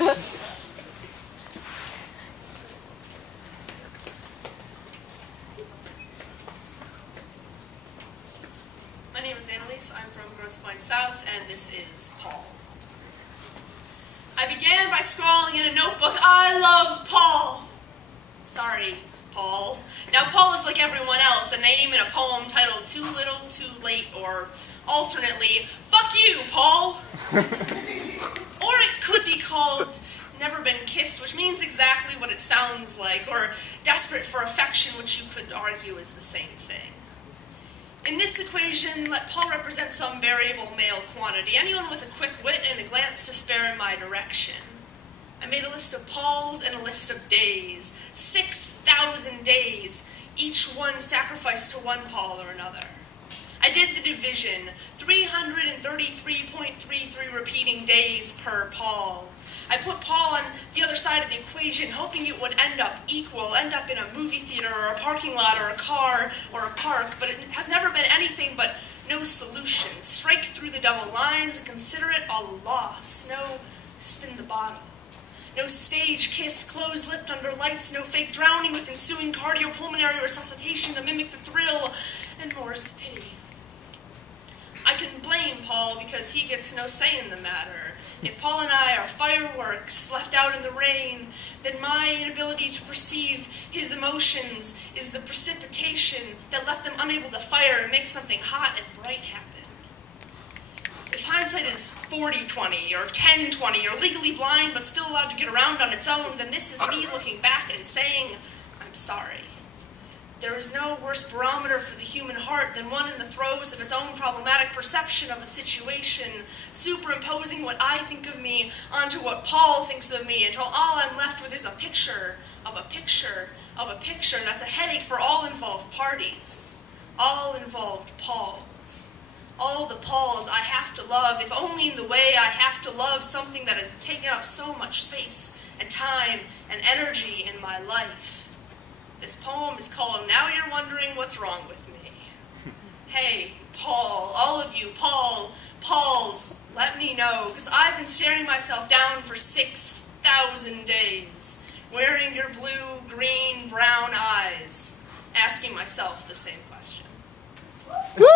My name is Annalise. I'm from Grosse Pointe South, and this is Paul. I began by scrawling in a notebook, "I love Paul." Sorry, Paul. Now, Paul is like everyone else, a name in a poem titled Too Little, Too Late, or alternately, "Fuck you, Paul." Or it could be called Never Been Kissed, which means exactly what it sounds like, or Desperate for Affection, which you could argue is the same thing. In this equation, let Paul represent some variable male quantity, anyone with a quick wit and a glance to spare in my direction. I made a list of Pauls and a list of days, 6,000 days, each one sacrificed to one Paul or another. I did the division, 333.33 repeating days per Paul. I put Paul on the other side of the equation, hoping it would end up equal, end up in a movie theater or a parking lot or a car or a park, but it has never been anything but no solution. Strike through the double lines and consider it a loss. No spin the bottle. No stage kiss, close-lipped under lights, no fake drowning with ensuing cardiopulmonary resuscitation to mimic the thrill, and more is the pity. I can blame Paul because he gets no say in the matter. If Paul and I are fireworks left out in the rain, then my inability to perceive his emotions is the precipitation that left them unable to fire and make something hot and bright happen. If hindsight is 40-20 or 10-20 or legally blind but still allowed to get around on its own, then this is me looking back and saying, I'm sorry. There is no worse barometer for the human heart than one in the throes of its own problematic perception of a situation, superimposing what I think of me onto what Paul thinks of me until all I'm left with is a picture of a picture of a picture, and that's a headache for all involved parties, all involved Pauls. All the Pauls I have to love, if only in the way I have to love something that has taken up so much space and time and energy in my life. This poem is called Now You're Wondering What's Wrong with Me. Hey, Paul, all of you, Pauls, let me know, because I've been staring myself down for 6,000 days, wearing your blue, green, brown eyes, asking myself the same question. Woo!